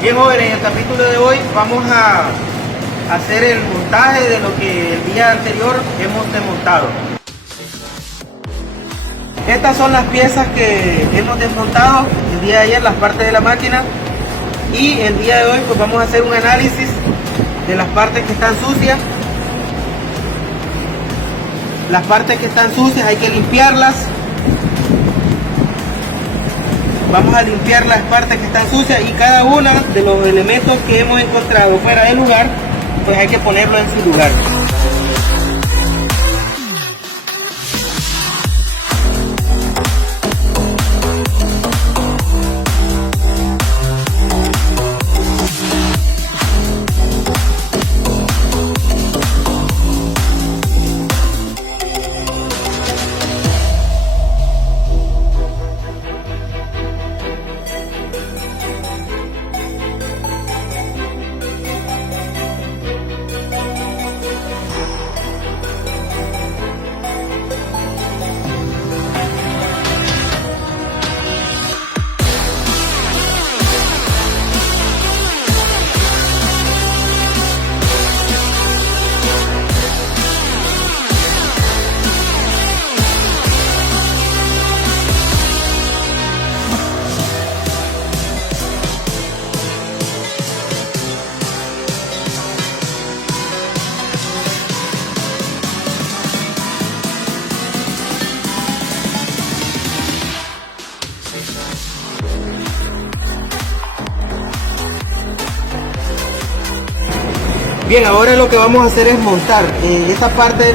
Bien, jóvenes, en el capítulo de hoy vamos a hacer el montaje de lo que el día anterior hemos desmontado. Estas son las piezas que hemos desmontado el día de ayer, las partes de la máquina, y el día de hoy pues vamos a hacer un análisis de las partes que están sucias. Las partes que están sucias hay que limpiarlas. Vamos a limpiar las partes que están sucias y cada uno de los elementos que hemos encontrado fuera del lugar, pues hay que ponerlo en su lugar. Bien, ahora lo que vamos a hacer es montar esta parte de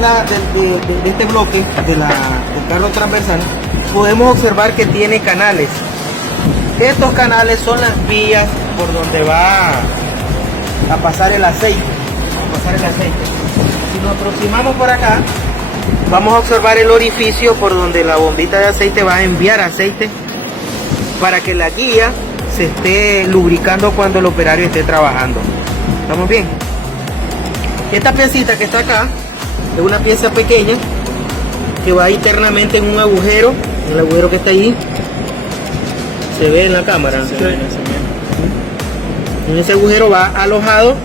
este bloque del carro transversal. Podemos observar que tiene canales. Estos canales son las vías por donde va a pasar el aceite. Si nos aproximamos por acá, vamos a observar el orificio por donde la bombita de aceite va a enviar aceite para que la guía se esté lubricando cuando el operario esté trabajando. ¿Estamos bien? Esta piecita que está acá es una pieza pequeña que va internamente en un agujero, el agujero que está ahí, se ve en la cámara. En ese agujero va alojado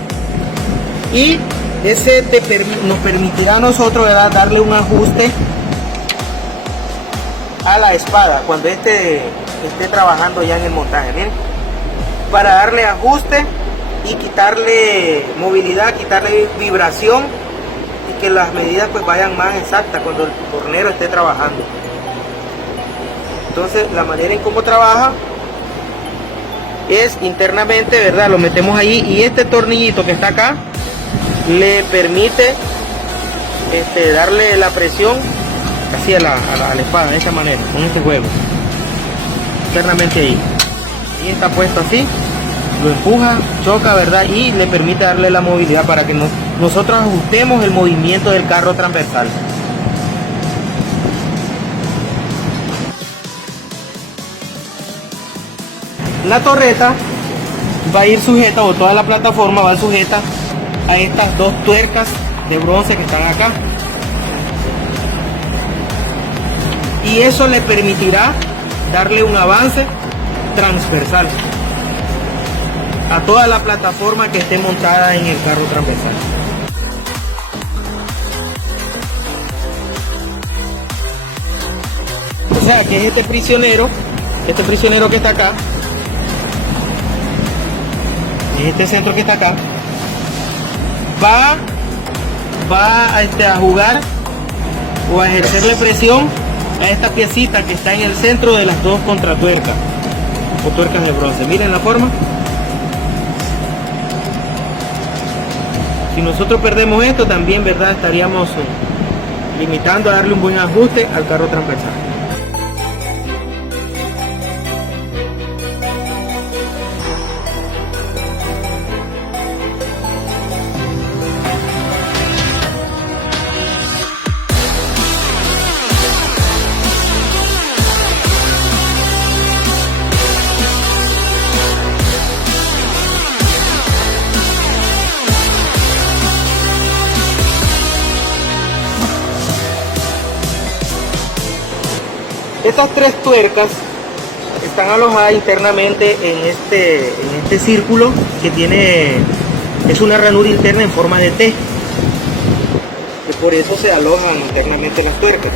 y ese nos permitirá a nosotros, ¿verdad?, darle un ajuste a la espada cuando esté trabajando ya en el montaje. Miren, para darle ajuste y quitarle movilidad, quitarle vibración y que las medidas pues vayan más exactas cuando el tornero esté trabajando. Entonces la manera en cómo trabaja es internamente, ¿verdad? Lo metemos ahí y este tornillito que está acá le permite darle la presión así a la espada de esta manera, con este juego internamente ahí. Y está puesto así, lo empuja, choca, ¿verdad? Y le permite darle la movilidad para que nosotros ajustemos el movimiento del carro transversal. La torreta va a ir sujeta, o toda la plataforma va sujeta a estas dos tuercas de bronce que están acá. Y eso le permitirá darle un avance transversal a toda la plataforma que esté montada en el carro transversal. O sea que es este prisionero que está acá, en este centro que está acá, va a jugar o a ejercerle presión a esta piecita que está en el centro de las dos contratuercas o tuercas de bronce. Miren la forma. Si nosotros perdemos esto también, ¿verdad?, estaríamos limitando a darle un buen ajuste al carro transversal. Estas tres tuercas están alojadas internamente en este círculo que tiene, es una ranura interna en forma de T. Y por eso se alojan internamente las tuercas.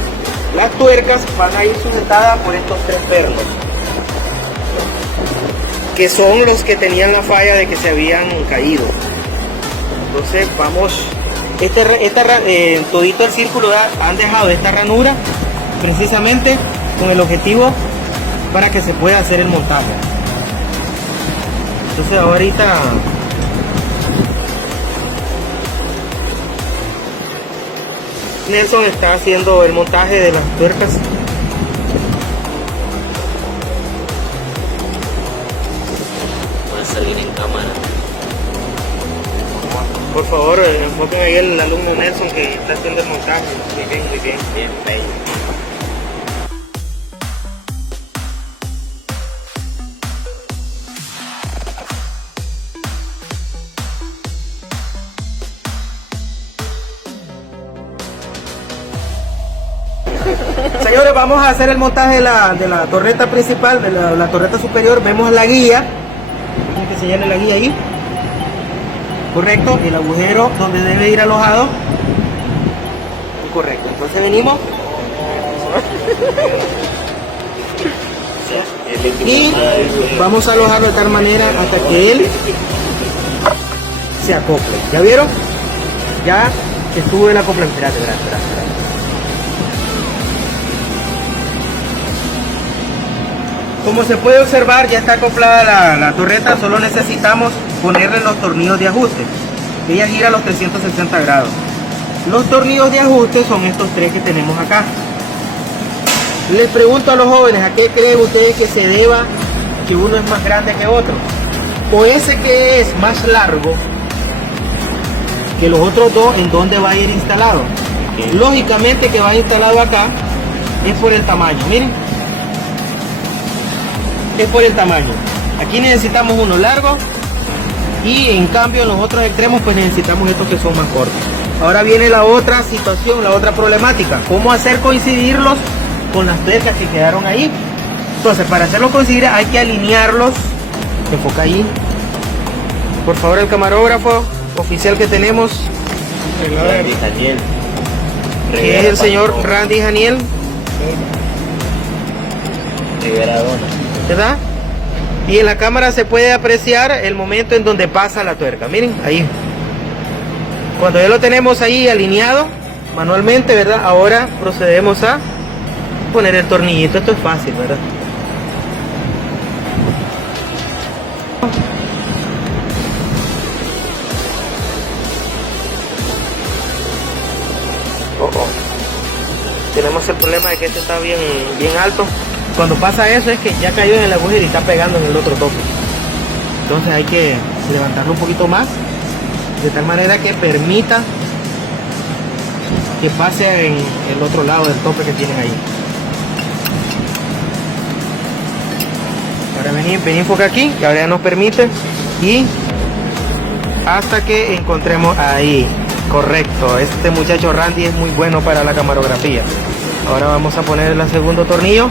Las tuercas van a ir sujetadas por estos tres pernos, que son los que tenían la falla de que se habían caído. Entonces vamos, todito el círculo han dejado esta ranura precisamente con el objetivo para que se pueda hacer el montaje. Entonces ahorita Nelson está haciendo el montaje de las tuercas. Va a salir en cámara. Por favor, enfoquen ahí el alumno Nelson que está haciendo el montaje. Muy bien, Bien bello. Señores, vamos a hacer el montaje de la torreta principal, de la torreta superior. Vemos la guía, que se llene la guía ahí. Correcto, el agujero donde debe ir alojado. Correcto, entonces venimos. Y vamos a alojarlo de tal manera hasta que él se acople. ¿Ya vieron? Ya estuvo el acoplamiento. Espérate. Como se puede observar, ya está acoplada la torreta, solo necesitamos ponerle los tornillos de ajuste. Ella gira a los 360 grados. Los tornillos de ajuste son estos tres que tenemos acá. Les pregunto a los jóvenes, ¿a qué creen ustedes que se deba que uno es más grande que otro? O ese que es más largo que los otros dos, ¿en dónde va a ir instalado? Lógicamente que va instalado acá es por el tamaño, miren. Es por el tamaño. Aquí necesitamos uno largo y en cambio en los otros extremos pues necesitamos estos que son más cortos. Ahora viene la otra situación, la otra problemática. ¿Cómo hacer coincidirlos con las tuercas que quedaron ahí? Entonces, para hacerlos coincidir hay que alinearlos. Enfoca ahí. Por favor, el camarógrafo oficial que tenemos, Randy Daniel. que es el señor Randy Daniel, Rivera Dona. ¿verdad? Y en la cámara se puede apreciar el momento en donde pasa la tuerca. Miren, ahí. Cuando ya lo tenemos ahí alineado manualmente, ¿verdad? Ahora procedemos a poner el tornillito. Esto es fácil, ¿verdad? Tenemos el problema de que este está bien alto. Cuando pasa eso es que ya cayó en el agujero y está pegando en el otro tope. Entonces hay que levantarlo un poquito más, de tal manera que permita que pase en el otro lado del tope que tienen ahí. Ahora vení enfoca aquí, que ahora ya nos permite, y hasta que encontremos ahí. Correcto, este muchacho Randy es muy bueno para la camarografía. Ahora vamos a poner el segundo tornillo.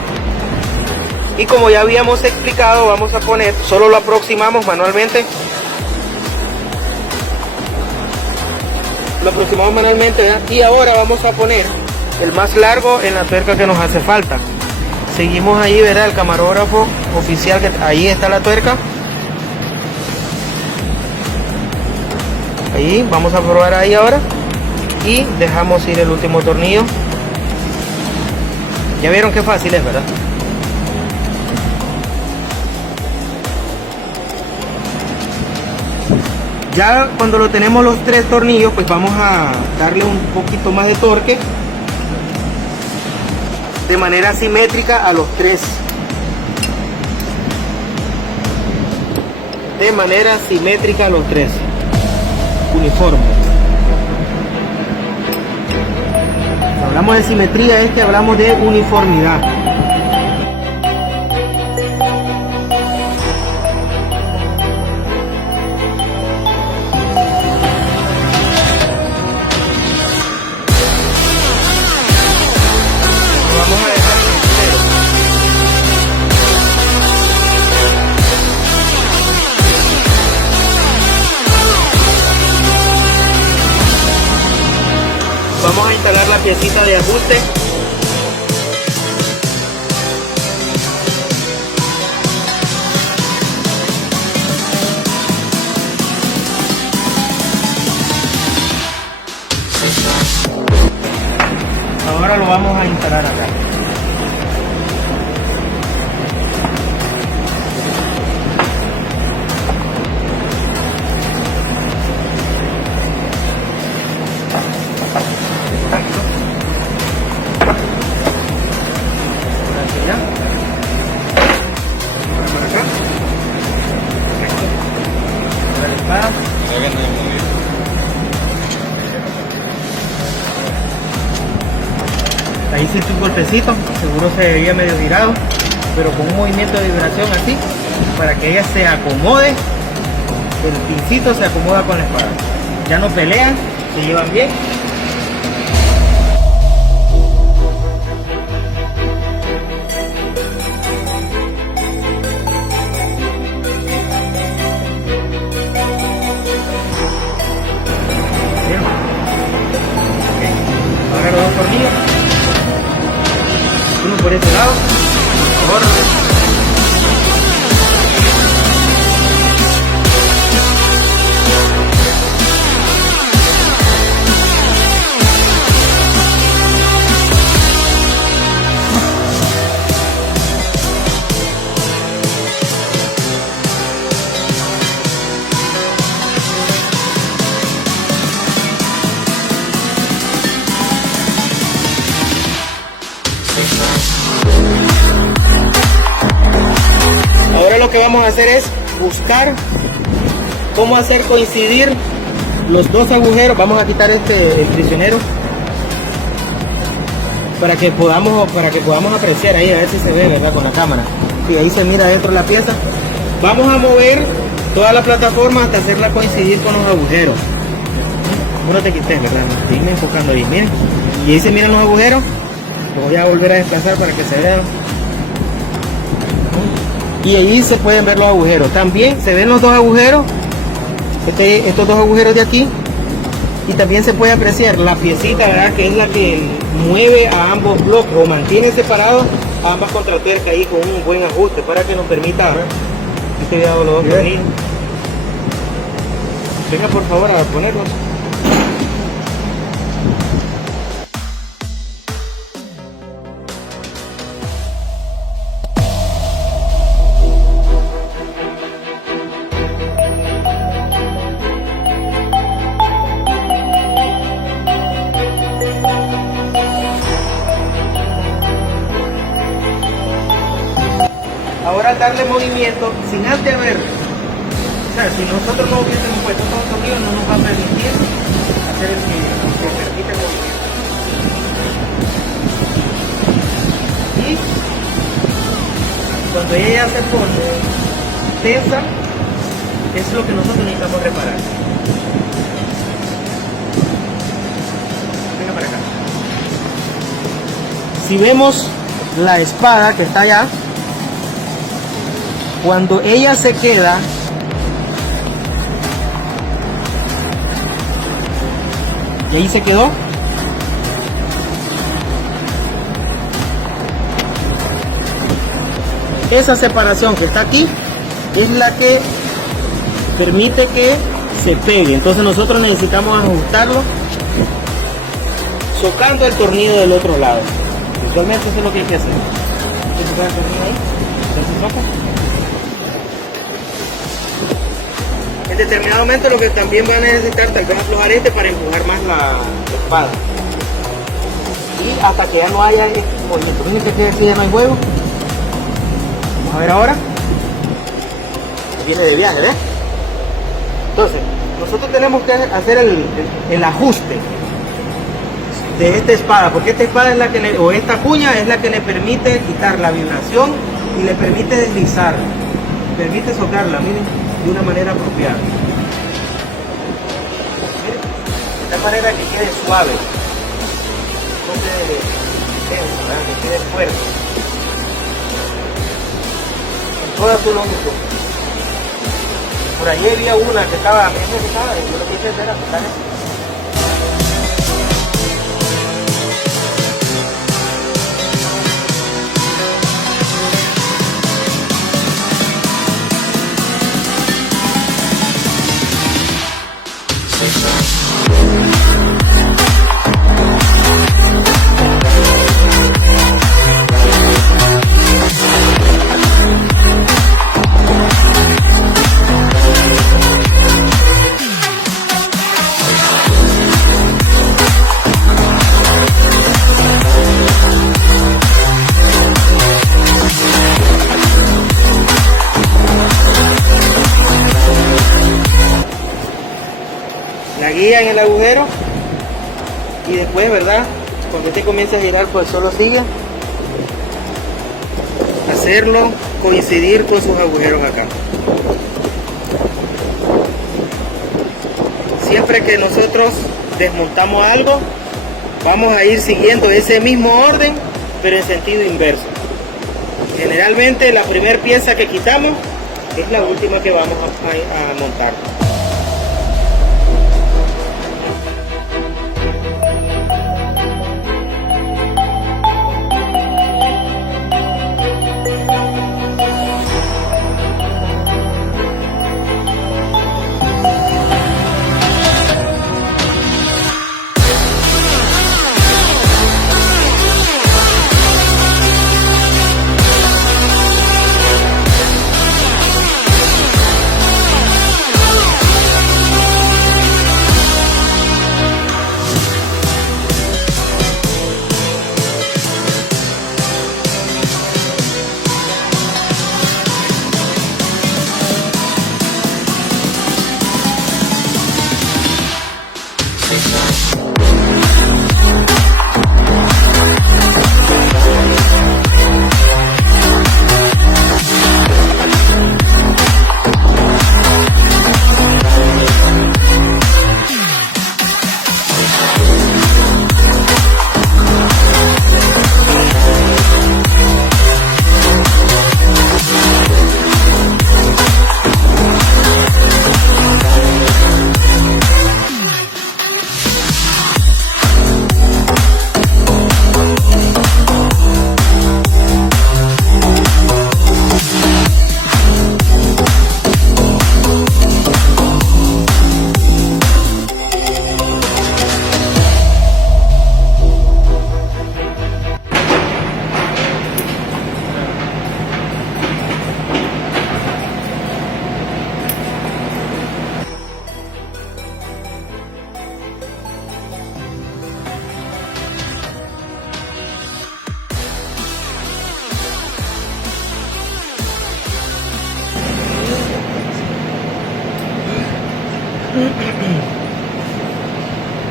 Y como ya habíamos explicado, vamos a poner, solo lo aproximamos manualmente. Lo aproximamos manualmente, ¿verdad? Y ahora vamos a poner el más largo en la tuerca que nos hace falta. Seguimos ahí, ¿verdad? El camarógrafo oficial, que ahí está la tuerca. Ahí, vamos a probar ahí ahora. Y dejamos ir el último tornillo. Ya vieron qué fácil es, ¿verdad? Ya cuando lo tenemos los tres tornillos, pues vamos a darle un poquito más de torque de manera simétrica a los tres. De manera simétrica a los tres. Uniforme. Cuando hablamos de simetría, hablamos de uniformidad. la piecita de ajuste. Ahora lo vamos a instalar acá. Ahí sí un golpecito, seguro se veía medio girado, pero con un movimiento de vibración así, para que ella se acomode, el pincito se acomoda con la espada. Ya no pelean, se llevan bien. Ahora los dos tornillos. Uno por este lado, ahora. Ahora lo que vamos a hacer es buscar cómo hacer coincidir los dos agujeros. Vamos a quitar el prisionero para que podamos apreciar ahí, a ver si se ve, ¿verdad? Con la cámara. Sí, ahí se mira dentro la pieza. Vamos a mover toda la plataforma hasta hacerla coincidir con los agujeros. No te quites, ¿verdad? Estoy enfocando ahí, miren. Y ahí se miran los agujeros. Lo voy a volver a desplazar para que se vean. Y ahí se pueden ver los agujeros. También se ven los dos agujeros, estos dos agujeros de aquí. Y también se puede apreciar la piecita, ¿verdad? Que es la que mueve a ambos bloques o mantiene separados a ambas contratuercas ahí con un buen ajuste para que nos permita este cuidado los dos tornillos. Venga por favor a ponerlos. Ahora darle movimiento sin antes ver, o sea, si nosotros no hubiésemos puesto todo tornillo no nos va a permitir hacer el que permite el movimiento. Y cuando ella se pone tensa, es lo que nosotros necesitamos reparar. Venga para acá. Si vemos la espada que está allá, cuando ella se queda, y ahí se quedó, esa separación que está aquí es la que permite que se pegue. Entonces nosotros necesitamos ajustarlo socando el tornillo del otro lado. Usualmente eso es lo que hay que hacer. ¿Se soca el tornillo ahí? ¿Se soca? En determinado momento lo que también va a necesitar tal vez aflojar para empujar más la espada. Y hasta que ya no haya movimiento. Fíjense que aquí ya no hay huevo. Vamos a ver ahora. Viene de viaje, ¿ves? Entonces, nosotros tenemos que hacer el ajuste de esta espada, porque esta espada es la que o esta cuña es la que le permite quitar la vibración y le permite deslizar, permite socarla, miren, de una manera apropiada. De tal manera que quede suave, no quede tenso, que quede fuerte, en toda su longitud. Por ahí había una que estaba bien necesitada y yo lo que hice era tocar esto. La guía en el agujero y después, ¿verdad? Cuando este comienza a girar, pues solo sigue hacerlo coincidir con sus agujeros acá. Siempre que nosotros desmontamos algo, vamos a ir siguiendo ese mismo orden, pero en sentido inverso. Generalmente la primera pieza que quitamos es la última que vamos a montar.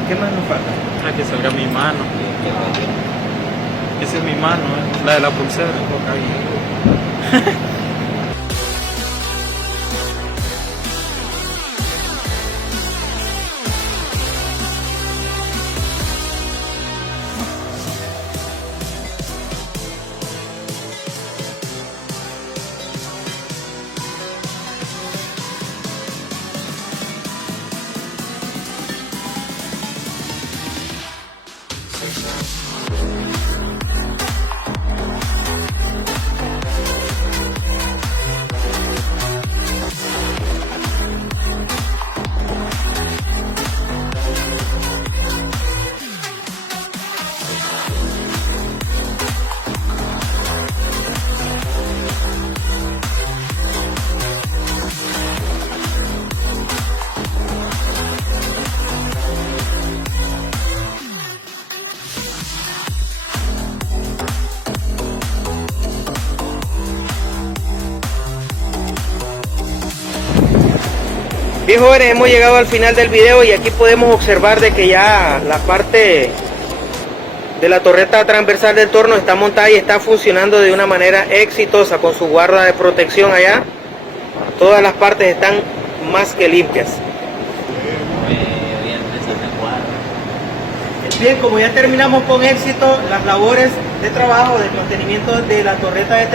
¿Qué más nos falta? Ah, que salga mi mano. Esa es mi mano, la de la pulsera. Bien, jóvenes, hemos llegado al final del video y aquí podemos observar de que ya la parte de la torreta transversal del torno está montada y está funcionando de una manera exitosa con su guarda de protección allá. Todas las partes están más que limpias. Bien, como ya terminamos con éxito las labores de trabajo del mantenimiento de la torreta de